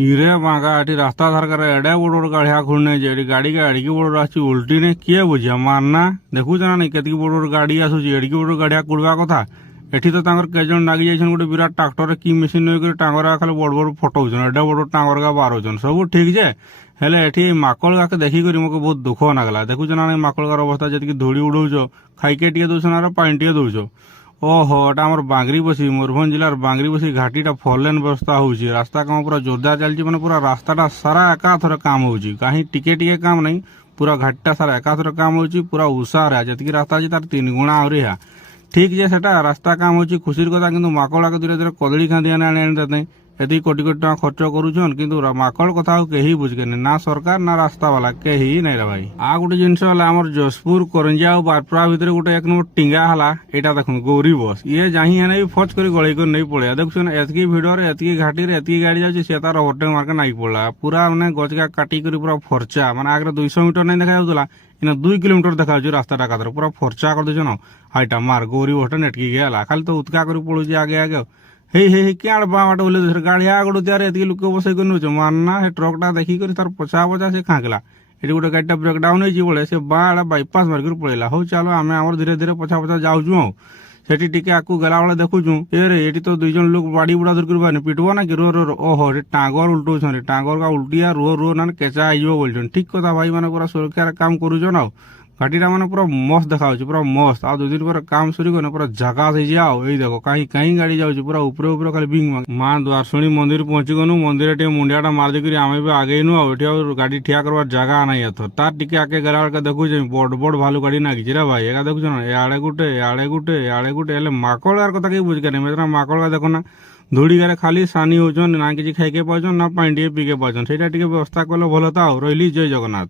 ଇରେ ବାଙ୍କା ଏଠି ରାସ୍ତା ଧାରକରେ ଏଡେ ବଡ ବଡ ଗାଡିଆ ଖୁଣ୍ଡ ଯେ ଏଠି ଗାଡି ଏଡିକି ବଡ ଆସୁଛି ଉଲ୍ଟି ନେ କିଏ ବୁଝିବା ମାରନା ଦେଖୁଛ ନା ନାଇଁ କେତିକି ବଡ ବଡ ଗାଡି ଆସୁଛି ଏଡିକି ବଡ ଗାଡିଆ କୁଡବା କଥା। ଏଠି ତ ତାଙ୍କର କେଜଣ ଲାଗି ଯାଇଛନ୍ ଗୋଟେ ବିରାଟ ଟ୍ରାକ୍ଟରରେ କି ମେସିନ ନେଇକରି ଟାଙ୍ଗର ଖାଲି ବଡ ବଡ ଫଟଉଛନ୍ ଏଡେ ବଡ ଟାଙ୍ଗର ବାରଉଛନ୍ ସବୁ ଠିକ ଯେ ହେଲେ ଏଠି ମାକଳ ଗାକେ ଦେଖିକରି ମୋତେ ବହୁତ ଦୁଃଖ ଲାଗଲା। ଦେଖୁଛ ନା ନାଇଁ ମାକଳଗାର ଅବସ୍ଥା ଯେତିକି ଧୂଳି ଉଡଉଛ ଖାଇକେ ଟିକେ ଦଉଛନ୍ ଆର ପାଣି ଟିକେ ଦଉଛ। ଓହୋ ଏଟା ଆମର ବାଙ୍ଗରି ବସି ମୟୂରଭଞ୍ଜ ଜିଲ୍ଲାର ବାଙ୍ଗରି ବସି ଘାଟିଟା ଫୋର ଲେନ୍ ବ୍ୟବସ୍ଥା ହଉଛି। ରାସ୍ତା କାମ ପୁରା ଜୋରଦାର ଚାଲିଛି ମାନେ ପୁରା ରାସ୍ତାଟା ସାରା ଏକାଥରେ କାମ ହଉଛି କାହିଁ ଟିକେ ଟିକେ କାମ ନାହିଁ ପୁରା ଘାଟିଟା ସାରା ଏକାଥରେ କାମ ହଉଛି ପୁରା ଉଷାରେ ଯେତିକି ରାସ୍ତା ଅଛି ତାର 3 ଗୁଣା ଆହୁରି ଠିକ ଯେ ସେଟା ରାସ୍ତା କାମ ହଉଛି ଖୁସିର କଥା କିନ୍ତୁ ମାକଳାକେ ଧୀରେ ଧୀରେ କଦଳୀ ଖାନ୍ଦି ଆଣି ଦେତେ ଏତିକି କୋଟି କୋଟି ଟଙ୍କା ଖର୍ଚ୍ଚ କରୁଛନ୍ କିନ୍ତୁ ମାକଳ କଥା ଆଉ କେହି ବୁଝିକେନି ନା ସରକାର ନା ରାସ୍ତା ବାଲା କେହି ନାଇଁ ରେ ଭାଇ। ଆଉ ଗୋଟେ ଜିନିଷ ହେଲା ଆମର ଯଶପୁର କରଞ୍ଜିଆ ଆଉ ବାରପଡ଼ା ଭିତରେ ଗୋଟେ 1 ନମ୍ବର ଟିଙ୍ଗା ହେଲା ଏଇଟା ଦେଖୁନ ଗୌରୀ ବସ୍ ଇଏ ଯାହିଁ ହେନେ ବି ଫଚ କରି ଗଳେଇ କରି ନେଇ ପଳେଇବା ଦେଖୁଛନ୍ ଏତିକି ଭିଡରେ ଏତିକି ଘାଟିରେ ଏତିକି ଗାଡି ଯାଉଛି ସେ ତାର ହୋଟେଲ ମାର୍କେଟ ନାଇ ପଡିଲା ପୁରା ମାନେ ଗଛକା କାଟି କରି ପୁରା ଫର୍ଚା ମାନେ ଆଗରେ 200 ମିଟର ନାଇଁ ଦେଖା ଯାଉଥିଲା ଇନା 2 କିଲୋମିଟର ଦେଖା ଯାଉଛି ରାସ୍ତାଟା ଏକାଥରେ ପୁରା ଫର୍ଚା କରିଦେଇଛନ୍। ହାଇଟା ମାର ଗୌରୀ ବସଟା ନେଟକି ଗଲା ଖାଲି ତ ଉତ୍କା କରି ପଳଉଛି ଆଗେ ଆଗେ ହେଇ ହେଇ କିଆଡ ବାଁ ବାଟ ବୁଲେ ଗାଡିଆ ଗୋଡ ତିଆରି ଏତିକି ଲୋକ ବସେଇ କରି ନେଉଛ ମାରନା ସେ ଟ୍ରକ୍ ଟା ଦେଖିକରି ତାର ପଛା ପଛା ସେ ଖାଁକିଲା ଏଠି ଗୋଟେ ଗାଡିଟା ବ୍ରେକ୍ ଡାଉନ ହେଇଛି ବୋଲେ ସେ ବାଁ ଆଡେ ବାଇପାସ ମାରିକରି ପଳେଇଲା। ହଉ ଚାଲ ଆମେ ଆମର ଧୀରେ ଧୀରେ ପଛା ପଛା ଯାଉଛୁ ଆଉ ସେଠି ଟିକେ ଆକୁ ଗଲାବେଳେ ଦେଖୁଛୁ ଏରେ ଏଠି ତ 2 ଜଣ ଲୋକ ବାଡି ବୁଡା ଧରିକରି ବାହାରି ପିଟବ ନା କି ରୋ ରୋ ଓହୋ ଏଠି ଟାଙ୍ଗର ଉଲଟଉଛନ୍ତି ଟାଙ୍ଗର ଉଲଟିଆ ରୁହ ରୁହ ନା କେଚା ହେଇଯିବ ବୋଲୁଛନ୍ତି। ଠିକ କଥା ଭାଇ ମାନେ ପୁରା ସୁରକ୍ଷାର କାମ କରୁଛନ୍ ଆଉ ଘାଟିଟା ମାନେ ପୁରା ମସ୍ତ ଦେଖାଯାଉଛି ପୁରା ମସ୍ତ ଆଉ 2 ଦିନ ପରେ କାମ ସରିଗଲେ ପୁରା ଝାକାସ ହେଇଯିବ। ଆଉ ଏଇ ଦେଖ କାହିଁ କାହିଁ ଗାଡି ଯାଉଛି ପୁରା ଉପରେ ଉପରେ ଖାଲି ବିଙ୍ଗ ମା ଦ୍ୱାରଶୁଣୀ ମନ୍ଦିର ପହଞ୍ଚିଗନୁ ମନ୍ଦିର ଟିକେ ମୁଣ୍ଡିଆଟା ମାରି ଦେଇକରି ଆମେ ବି ଆଗେଇନୁ ଆଉ ଏଠି ଆଉ ଗାଡି ଠିଆ କରବାର ଜାଗା ନାହିଁ ଏଥର ତାର ଟିକେ ଆଗେ ଗଲା ବେଳକେ ଦେଖୁଛେ ବଡ ବଡ ଭାଲୁ ଗାଡି ନାଗିଛି ରେ ଭାଇ ଏକା ଦେଖୁଛ ନା ଆଡେ ଗୋଟେ ଆଡେ ଗୋଟେ ଆଡେ ଗୋଟେ ହେଲେ ମାକଳଗାର କଥା କେହି ବୁଝିକାନି ମାକଳଗା ଦେଖ ନା ଧୂଳିଗାରେ ଖାଲି ସାନି ହଉଛନ୍ ନା କିଛି ଖାଇକେ ପାଉଛନ୍ ନା ପାଣି ଟିକେ ପିକେ ପାଉଛନ୍ ସେଇଟା ଟିକେ ବ୍ୟବସ୍ଥା କଲେ ଭଲ ତ ଆଉ ରହିଲି ଜୟ ଜଗନ୍ନାଥ।